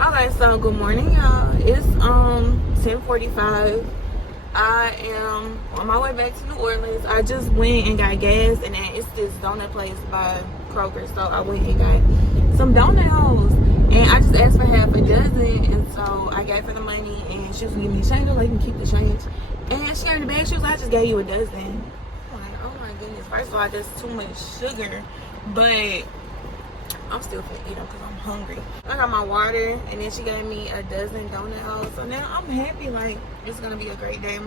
Alright, so good morning, y'all. It's 10:45. I am on my way back to New Orleans. I just went and got gas, and then it's this donut place by Kroger, so I went and got some donut holes, and I just asked for half a dozen, and so I gave her the money, and she was giving me change. I let me keep the change, and she gave me the bag. She was like, I just gave you a dozen. I'm like, oh my goodness. First of all, that's too much sugar, but I'm still gonna eat them because I'm hungry. I got my water, and then she gave me a dozen donut holes. So now I'm happy. Like, it's gonna be a great day.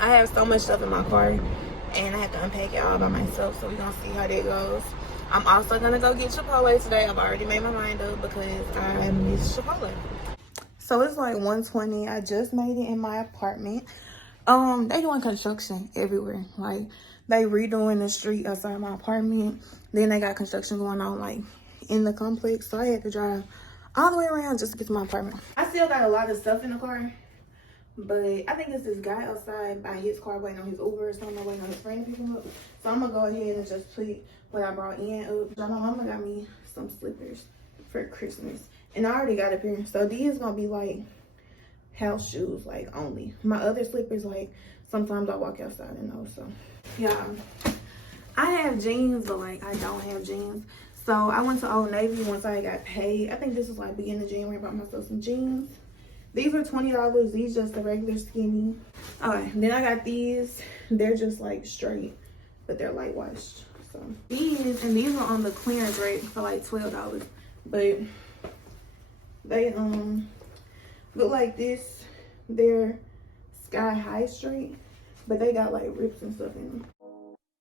I have so much stuff in my car, and I have to unpack it all by myself. So we're gonna see how that goes. I'm also gonna go get Chipotle today. I've already made my mind up because I miss Chipotle. So it's like 1:20. I just made it in my apartment. They doing construction everywhere. Like, they redoing the street outside my apartment. Then they got construction going on like in the complex, so I had to drive all the way around just to get to my apartment. I still got a lot of stuff in the car, but I think it's this guy outside by his car waiting on his Uber or something, waiting on his friend to pick him up. So I'm gonna go ahead and just put what I brought in up. My mama got me some slippers for Christmas, and I already got a pair. So these gonna be like house shoes, like only. My other slippers, like sometimes I walk outside in those. So yeah, I have jeans, but like I don't have jeans. So I went to Old Navy once I got paid. I think this was like beginning of January. I bought myself some jeans. These are $20. These just the regular skinny. Okay, then I got these. They're just like straight, but they're light washed. So these were on the clearance rate for like $12. But they look like this. They're sky high straight, but they got like rips and stuff in them.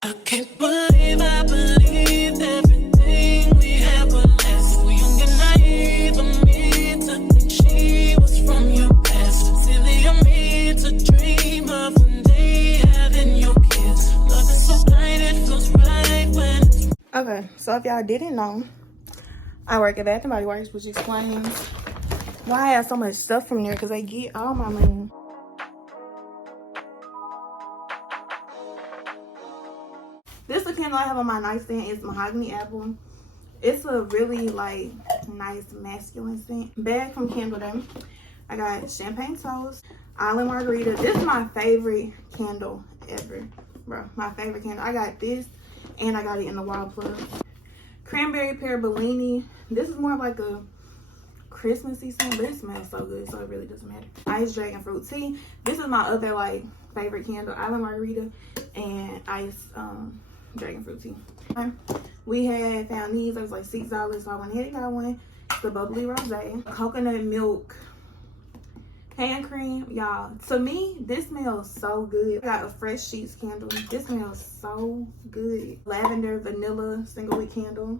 I can't believe I believed everything we had was less. So young and naive of me to think she was from your past. Silly of me to dream of one day having your kids. Love is so blind, it feels right when it's... Okay, so if y'all didn't know, I work at Bath & Body Works, which explains why I have so much stuff from there, because they get all my money. This is the candle I have on my nightstand. It's mahogany apple. It's a really like nice masculine scent. Bag from Candle Day. I got champagne toast, island margarita. This is my favorite candle ever, bro. My favorite candle. I got this, and I got it in the wall plug. Cranberry pear Bellini. This is more of like a Christmassy scent, but it smells so good, so it really doesn't matter. Ice dragon fruit tea. This is my other like favorite candle, island margarita and ice dragon fruit tea. We had found these. It was like $6, so I went ahead and got one. It's the bubbly rosé, coconut milk hand cream. Y'all, to me this smells so good. I got a fresh sheets candle. This smells so good. Lavender vanilla single wick candle.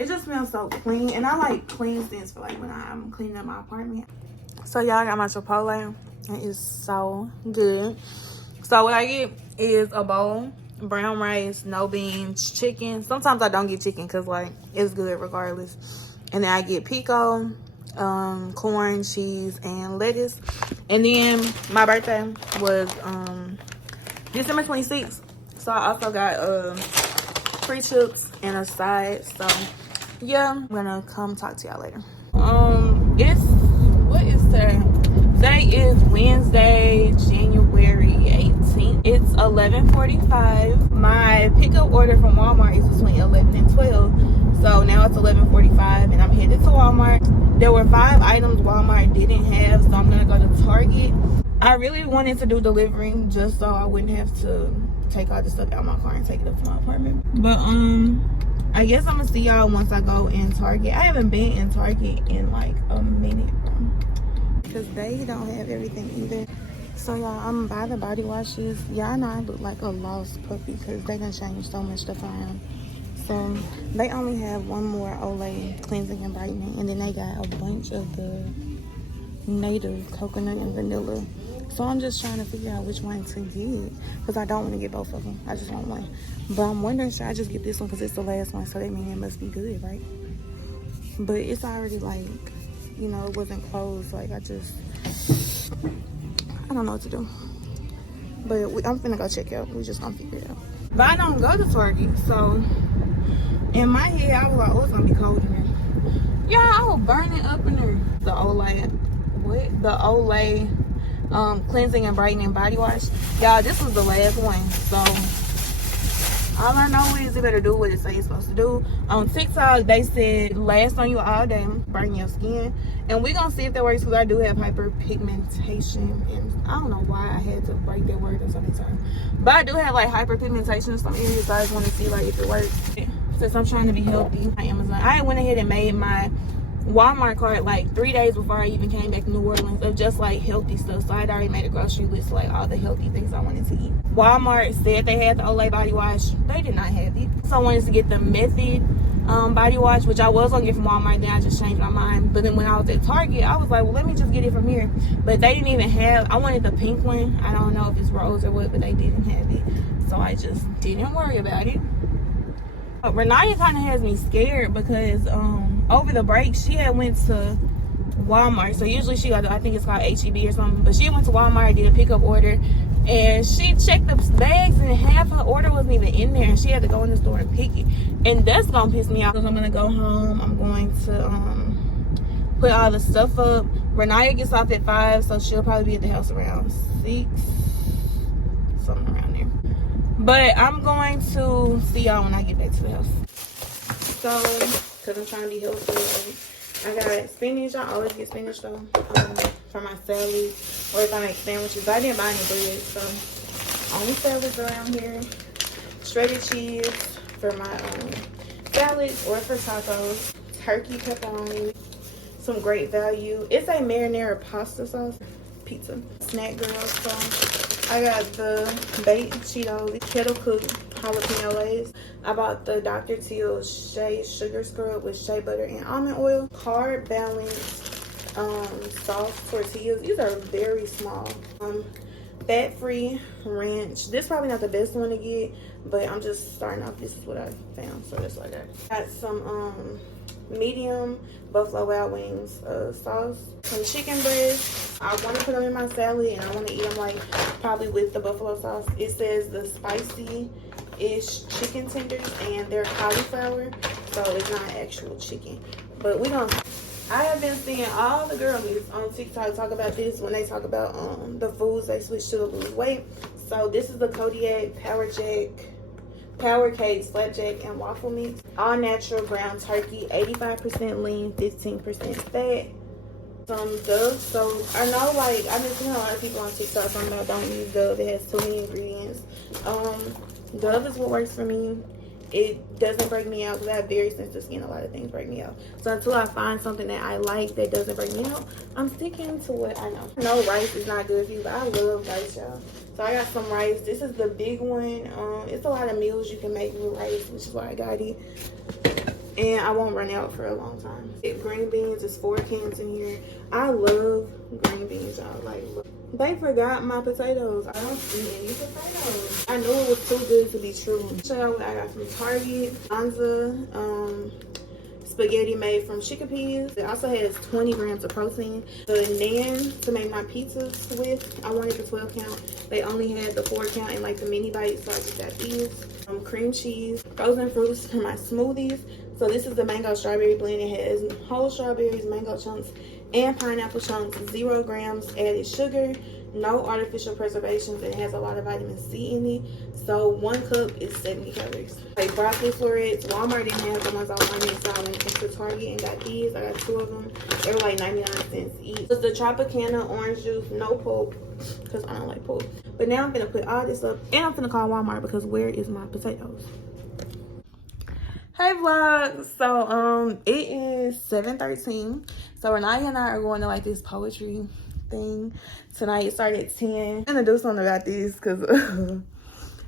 It just smells so clean, and I like clean scents for like when I'm cleaning up my apartment. So y'all, got my Chipotle. It is so good. So what I get is a bowl, brown rice, no beans, chicken. Sometimes I don't get chicken because like it's good regardless. And then I get pico, corn, cheese, and lettuce. And then my birthday was December 26th. So I also got free chips and a side. So yeah, I'm gonna come talk to y'all later. What is today? Today is Wednesday, January 18th. It's 11:45. My pickup order from Walmart is between 11 and 12. So now it's 11:45 and I'm headed to Walmart. There were 5 items Walmart didn't have, so I'm gonna go to Target. I really wanted to do delivering just so I wouldn't have to take all this stuff out of my car and take it up to my apartment. But I guess I'm gonna see y'all once I go in Target. I haven't been in Target in like a minute because they don't have everything either. So y'all, I'm by the body washes. Y'all know I look like a lost puppy because they done changed so much stuff around. So they only have one more Olay cleansing and brightening, and then they got a bunch of the native coconut and vanilla. So I'm just trying to figure out which one to get because I don't want to get both of them. I just want one. But I'm wondering, should I just get this one because it's the last one, so that means it must be good, right? But it's already like, you know, it wasn't closed. Like I don't know what to do. But I'm finna go check out. We just gonna figure it out. But I don't go to Target, so in my head I was like, oh, it's gonna be cold in there. Yeah, I was burning up in there. The Olay, what? The Olay cleansing and brightening body wash. Y'all, this was the last one. So all I know is you better do what it say you're supposed to do. On TikTok, they said last on you all day, brighten your skin. And we're going to see if that works because I do have hyperpigmentation. And I don't know why I had to break that word or something. But I do have like hyperpigmentation in some areas. So I just want to see like if it works. Since I'm trying to be healthy on Amazon, I went ahead and made my Walmart cart like 3 days before I even came back to New Orleans of just like healthy stuff. So I'd already made a grocery list like all the healthy things I wanted to eat. Walmart said they had the Olay body wash. They did not have it. So I wanted to get the Method body wash, which I was gonna get from Walmart. Then I just changed my mind. But then when I was at Target, I was like, well, let me just get it from here. But they didn't even have, I wanted the pink one. I don't know if it's rose or what, but they didn't have it. So I just didn't worry about it. But Renaya kind of has me scared because over the break she had went to Walmart. So usually she got, I think it's called Hbcu or something, but she went to Walmart, did a pickup order, and she checked the bags and half her order wasn't even in there, and she had to go in the store and pick it. And that's gonna piss me off because I'm gonna go home. I'm going to put all the stuff up. Renaya gets off at 5, so she'll probably be at the house around 6, something around there. But I'm going to see y'all when I get back to the house. So, because I'm trying to be healthy, I got spinach. I always get spinach though, for my salad, or if I make sandwiches. I didn't buy any bread, so only salads around here. Shredded cheese for my salads or for tacos. Turkey pepperoni. Some Great Value. It's a marinara pasta sauce. Pizza. Snack girl. So I got the baked Cheetos, kettle cooked jalapeno Lay's. I bought the Dr. Teal's Shea Sugar Scrub with shea butter and almond oil. Carb balanced soft tortillas. These are very small. Fat-free ranch. This is probably not the best one to get, but I'm just starting off. This is what I found, so that's what I got. Got some medium Buffalo Wild Wings sauce. Some chicken breasts. I want to put them in my salad, and I want to eat them like probably with the buffalo sauce. It says the spicy-ish chicken tenders, and they're cauliflower, so it's not actual chicken. But we're gonna. I have been seeing all the girlies on TikTok talk about this when they talk about the foods they switch to lose weight. So this is the Kodiak Power Cake Slapjack and Waffle Mix. All natural ground turkey, 85% lean, 15% fat. Some Dove. So I know, like, I've been seeing a lot of people on TikTok talking about don't use Dove. It has too many ingredients. Dove is what works for me. It doesn't break me out because I have very sensitive skin. A lot of things break me out. So until I find something that I like that doesn't break me out, I'm sticking to what I know. No, rice is not good for you, but I love rice, y'all. So I got some rice. This is the big one. It's a lot of meals you can make with rice, which is why I got it. And I won't run out for a long time. Green beans, there's 4 cans in here. I love green beans, y'all. Like, look. They forgot my potatoes. I don't see any potatoes. I knew it was too good to be true. Show y'all what I got from Target. Anza spaghetti made from chickpeas. It also has 20 grams of protein. The naan to make my pizzas with, I wanted the 12 count. They only had the 4 count and like the mini bites, so I just got these. Cream cheese, frozen fruits for my smoothies. So this is the mango strawberry blend. It has whole strawberries, mango chunks, and pineapple chunks. 0 grams added sugar, no artificial preservations, and it has a lot of vitamin C in it. So 1 cup is 70 calories. Like broccoli florets, Walmart didn't have the ones I wanted, so I went into Target and got these. I got 2 of them. They were like 99 cents each. It's the Tropicana orange juice, no pulp, because I don't like pulp. But now I'm gonna put all this up, and I'm gonna call Walmart because where is my potatoes? Hey vlog. So it is 7:13. So Renaya and I are going to like this poetry thing tonight. It started at 10. I'm gonna do something about this because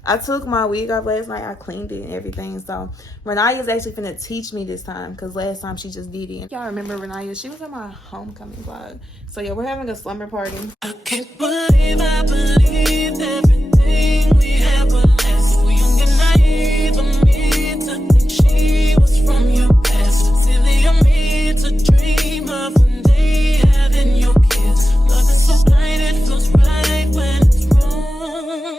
I took my wig off last night. I cleaned it and everything. So Renaya is actually finna teach me this time because last time she just did it. Y'all remember Renaya? She was on my homecoming vlog. So yeah, we're having a slumber party. I can't believe I believed everything we had was less. So young and naive of me to think she was from your past. Silly of me to dream of one day having your kids. Love is so blind, it feels right when it's wrong.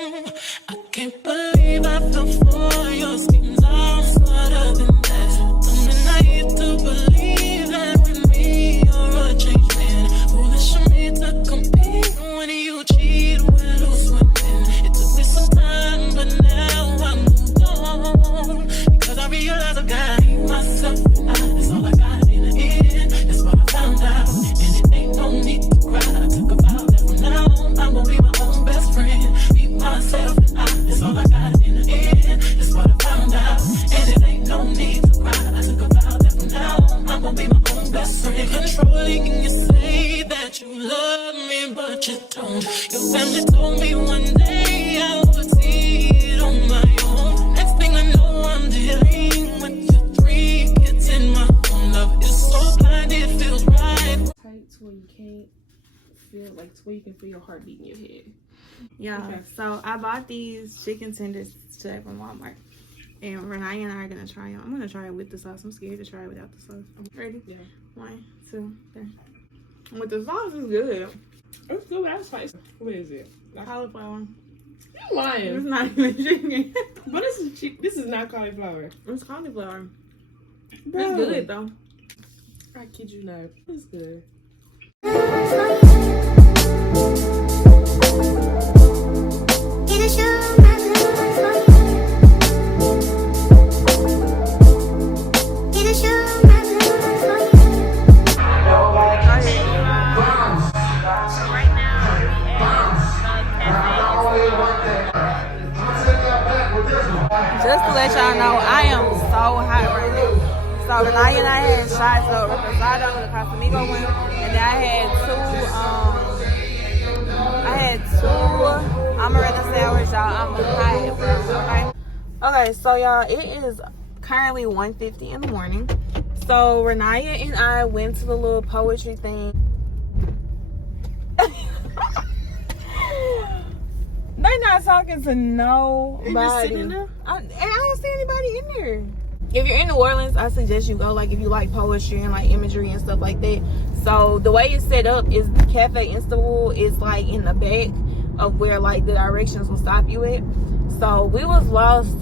what you don't. Your family told me one day I would see it on my own. Next thing I know, I'm dealing with your 3 kids in my own. Love is so blind, it feels right. Tight to where you can't feel, like to where you can feel your heartbeat in your head. Yeah, okay. So I bought these chicken tenders today from Walmart. And Renaya and I are gonna try them. I'm gonna try it with the sauce. I'm scared to try it without the sauce. Ready? Yeah. 1, 2, 3. With the sauce is good. It's good, that's spicy. What is it? Cauliflower. You lying. It's not even chicken. But this is not cauliflower. It's cauliflower. Bro. It's good though. I kid you not. It's good. Just to let y'all know, I am so hot right now. So Renaya and I had shots of reposado with the Casamigo one, and then I had two amaretto sours, y'all. I'm hot, bro. Okay, so y'all, it is currently 1:50 in the morning. So Renaya and I went to the little poetry thing. They're not talking to nobody. And I didn't see anybody in there. If you're in New Orleans, I suggest you go. Like, if you like poetry and like imagery and stuff like that. So the way it's set up is Cafe Istanbul is like in the back of where like the directions will stop you at. So we were lost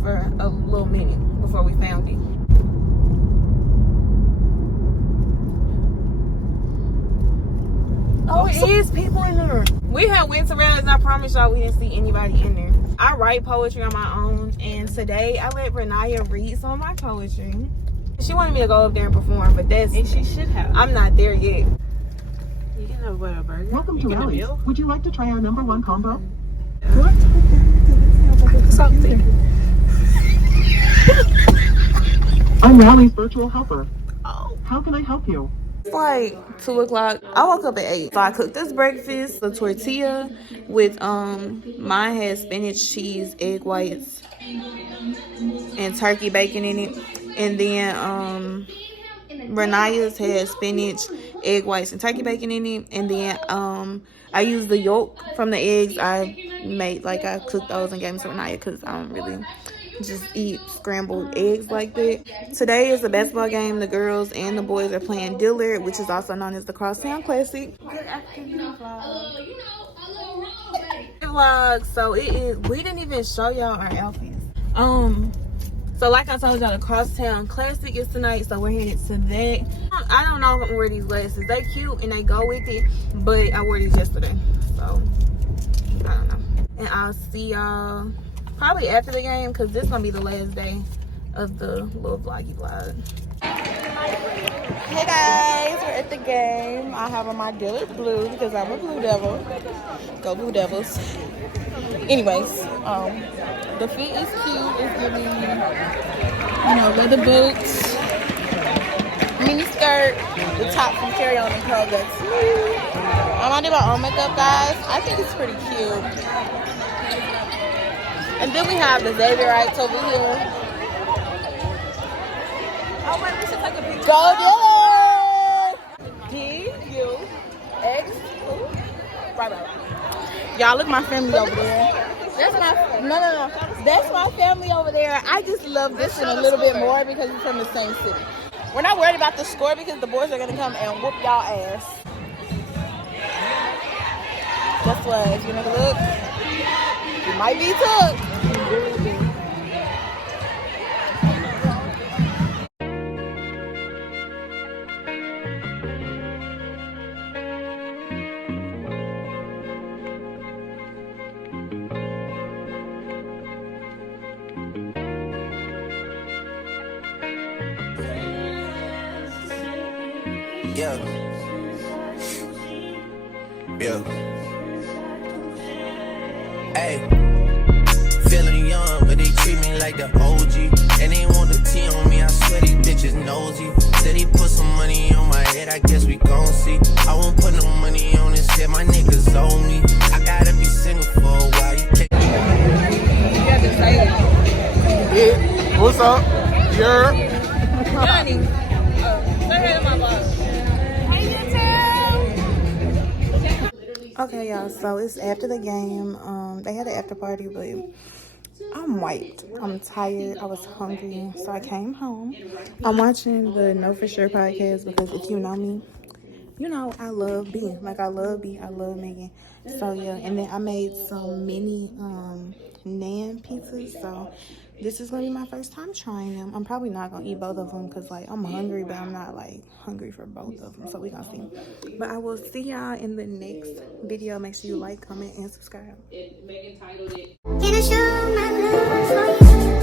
for a little minute before we found it. Oh, it is people in there. We had went around, and I promise y'all we didn't see anybody in there. I write poetry on my own, and today I let Renaya read some of my poetry. She wanted me to go up there and perform, but and she should have. I'm not there yet. You can have a burger. Welcome to Zoella'S. Would you like to try our #1 combo? What? Something. I'm Zoella'S virtual helper. Oh. How can I help you? It's like 2 o'clock. I woke up at 8. So I cooked this breakfast, the tortilla with mine had spinach, cheese, egg whites, and turkey bacon in it. And then Renaya's had spinach, egg whites, and turkey bacon in it. And then I used the yolk from the eggs. I cooked those and gave them to Renaya because I don't really just eat scrambled eggs like that. Today is the basketball game. The girls and the boys are playing Dillard, which is also known as the Crosstown Classic. Good afternoon vlog. So it is. We didn't even show y'all our outfits. So like I told y'all, the Crosstown Classic is tonight, so we're headed to that. I don't know if I'm gonna wear these glasses. They cute and they go with it, but I wore these yesterday, so I don't know. And I'll see y'all probably after the game, because this is gonna be the last day of the little vloggy vlog. Hey guys, we're at the game. I have on my Dillard blue because I'm a Blue Devil. Go Blue Devils. Anyways, the fit is cute. It's giving, leather boots, mini skirt, the top from Carry On and Curl. That's cute. I'm gonna do my own makeup, guys. I think it's pretty cute. And then we have the XAVIER rights over here. Oh wait, we should take a picture. Go Dillard! D-U-X. Right. Y'all, look at my family over there. That's my no. That's my family over there. I just love this one a little bit more because we're from the same city. We're not worried about the score because the boys are gonna come and whoop y'all ass. Guess what? If you never look, you might be took. Yeah. Hey, feeling young, but they treat me like the OG. And they want the T on me, I swear these bitches nosy. Said he put some money on my head, I guess we gon' see. I won't put no money on his head, my nigga what's up? You're. Johnny. Say hey to my boss. Okay, y'all, so it's after the game. They had an after party, but I'm wiped. I'm tired. I was hungry, so I came home. I'm watching the Know For Sure podcast because if you know me, you know I love B. Like, I love B. I love Megan. So, yeah, and then I made some mini nan pizzas, so this is going to be my first time trying them. I'm probably not going to eat both of them because, like, I'm hungry, but I'm not, like, hungry for both of them. So we going to see. But I will see y'all in the next video. Make sure you like, comment, and subscribe. Can I show my love for you?